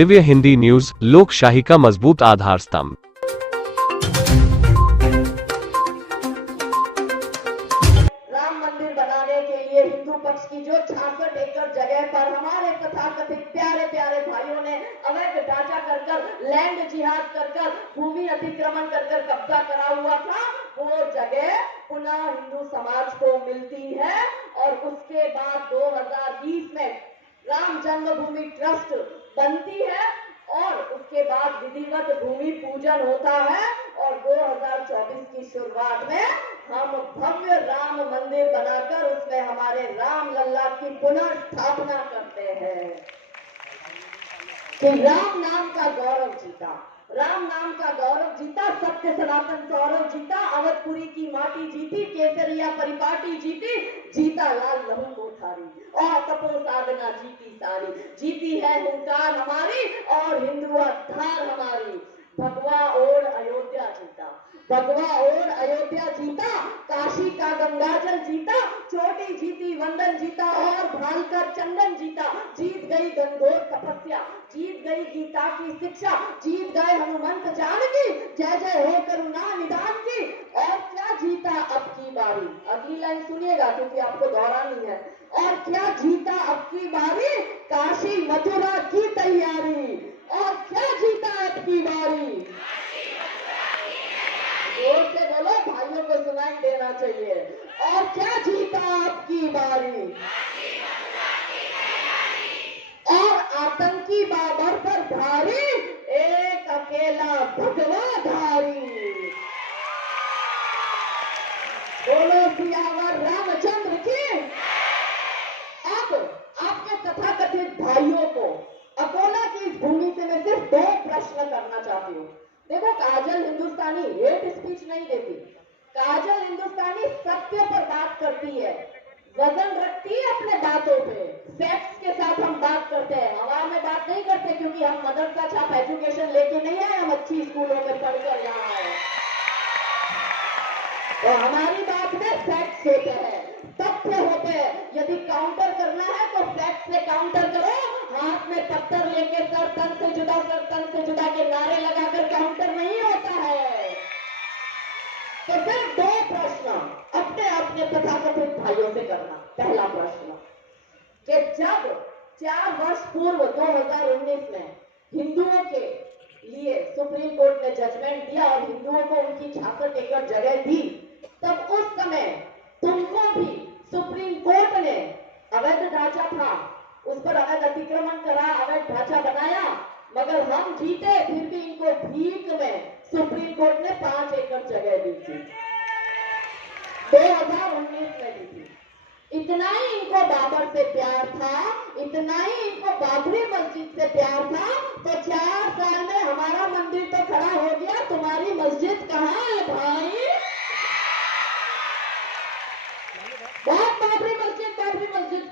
Divya Hindi news, लोकशाही का मजबूत आधार स्तंभ। राम मंदिर बनाने के लिए हिंदू पक्ष की जो 66 एकड़ जगह पर हमारे तथाकथित प्यारे प्यारे भाइयों ने अवैध ढांचा कर लैंड जिहाद कर भूमि अतिक्रमण कर कब्जा करा हुआ था, वो जगह पुनः हिंदू समाज को मिलती है। और उसके बाद 2020 में राम जन्मभूमि ट्रस्ट बनती है और उसके बाद विधिवत भूमि पूजन होता है और 2024 की शुरुआत में हम भव्य राम मंदिर बनाकर उसमें हमारे राम लल्ला की पुनर्स्थापना करते हैं कि राम नाम का गौरव जीता, राम नाम का गौरव जीता, सत्य सनातन सौरव जीता, अवधपुरी की माटी जीती, केसरिया परिपाटी जीती, जीता लाल लहू कोठारी और तपो साधना जीती सारी, जीती है हुंकार हमारी और हिंदुआ धार हमारी। भगवा और अयोध्या जीता, भगवा और अयोध्या जीता, काशी का गंगाजल जीता, चोटी जीती, वंदन जीता और भालकर चंदन जीता, जीत गई गंगोर तपस्या, जीत गई गीता की शिक्षा, जीत गए हनुमंत जानकी, जय जय हो करुणा निदान की। और क्या जीता अब की बारी, अगली लाइन सुनिएगा क्योंकि आपको दोहरानी है। और क्या जीता अब की बारी, काशी मथुरा की तैयारी। और क्या जीता अब की बारी, जोर से बोलो, भाइयों को सुनाई देना चाहिए। और क्या जीता अब की बारी, और आतंकी बाबर पर भारी एक अकेला भगवा धारी। बोलो सियावर रामचंद्र की। अब आपके तथाकथित भाइयों को अकोला की इस भूमि से मैं सिर्फ 2 प्रश्न करना चाहती हूँ। देखो, काजल हिंदुस्तानी हेट स्पीच नहीं देती, काजल हिंदुस्तानी सत्य पर बात करती है, वजन रखती है अपने बातों पे, फैक्ट्स के साथ हम बात करते हैं, हवा में बात नहीं करते क्योंकि हम मदरसा छाप एजुकेशन लेके नहीं आए, हम अच्छी स्कूलों में पढ़कर यहाँ आए। तो हमारी बात में फैक्ट्स होते हैं, तथ्य होते हैं। यदि काउंटर करना है तो फैक्ट से काउंटर करो, हाथ में पत्थर लेके सर तन से जुदा, सर तन से जुदा के नारे लगाकर काउंटर नहीं होता है। तो सिर्फ 2 प्रश्न अपने अपने तथाकथित भाइयों से करना। पहला प्रश्न कि जब 4 वर्ष पूर्व 2019 में हिंदुओं के लिए सुप्रीम कोर्ट ने जजमेंट दिया और हिंदुओं को उनकी 66 एकड़ जगह दी, तब उस समय तुमको भी सुप्रीम कोर्ट ने अवैध ढांचा था उस पर अवैध अतिक्रमण करा, अवैध ढांचा बनाया, मगर हम जीते, फिर भी इनको भीख में सुप्रीम कोर्ट ने 5 एकड़ जगह दी थी, 2019 में दी थी। इतना ही इनको बाबर से प्यार था, इतना ही इनको बाबरी मस्जिद से प्यार था, तो 4 साल में हमारा मंदिर तो खड़ा हो गया, तुम्हारी मस्जिद कहाँ है भाई? बहुत बाबरी मस्जिद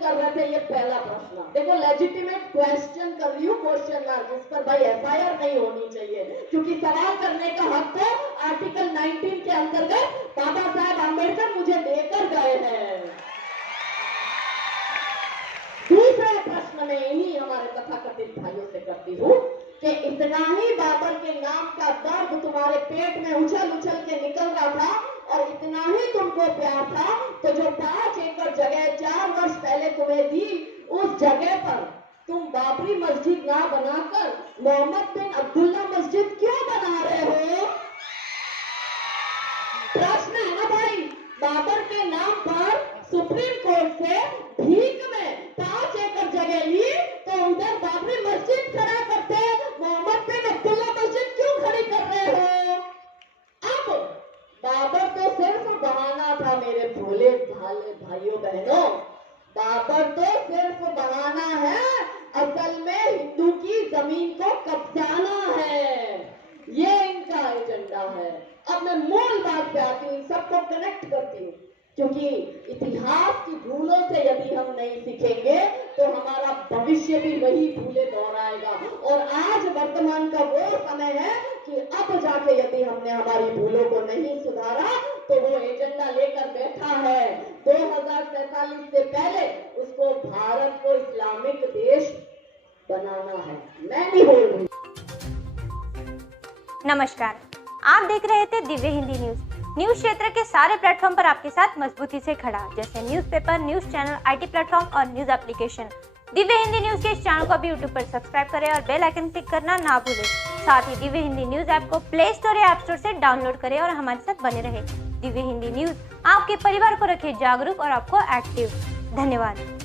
कर रहे थे। ये पहला प्रश्न। देखो, लेजिटिमेट क्वेश्चन कर रही हूँ, क्वेश्चन मार्क, इस पर भाई एफआईआर नहीं होनी चाहिए क्योंकि सवाल करने का हक तो आर्टिकल 19 के अंतर्गत बाबा साहब आंबेडकर मुझे देकर गए हैं। दूसरे प्रश्न में इन्हीं हमारे तथाकथित भाइयों से करती हूँ कि इतना ही बाबर के नाम का दर्द तुम्हारे पेट में उछल उछल के निकल रहा था और इतना ही तुमको प्यार था, तो जो 5 एकड़ जगह 4 वर्ष पहले तुम्हें दी, उस जगह पर तुम बाबरी मस्जिद ना बनाकर मोहम्मद बिन अब्दुल्ला मस्जिद क्यों बना रहे हो? प्रश्न है ना भाई। बाबर के नाम पर सुप्रीम कोर्ट से भीख में 5 एकड़ जगह ली, तो उधर बाबरी मस्जिद खड़ा करते, मोहम्मद बिन अब्दुल्ला मस्जिद क्यों खड़ी कर रहे हो? अब बाबर तो सिर्फ बहाना था मेरे भोले भाले भाइयों बहनों, बाबर तो सिर्फ बहाना है, असल में हिंदू की जमीन को कब्जाना है, ये इनका एजेंडा है। अब मैं मूल बात पे आती हूँ, सबको कनेक्ट करती हूँ, क्योंकि इतिहास की भूलों से यदि हम नहीं सीखेंगे तो हमारा भविष्य भी वही भूले दोहराएगा। और आज वर्तमान का वो समय है कि अब जाके यदि हमने हमारी भूलों को नहीं सुधारा तो वो एजेंडा लेकर बैठा है 2047 से पहले उसको भारत को इस्लामिक देश बनाना है। मैं नहीं बोल रही। नमस्कार, आप देख रहे थे दिव्य हिंदी न्यूज क्षेत्र के सारे प्लेटफॉर्म पर आपके साथ मजबूती से खड़ा, जैसे newspaper, news channel, IT platform और news application. Divya Hindi news के इस चैनल को भी यूट्यूब पर सब्सक्राइब करें और बेल आइकन क्लिक करना ना भूलें। साथ ही दिव्य हिंदी न्यूज ऐप को प्ले स्टोर या ऐप स्टोर से डाउनलोड करें और हमारे साथ बने रहे। दिव्य हिंदी न्यूज आपके परिवार को रखे जागरूक और आपको एक्टिव। धन्यवाद।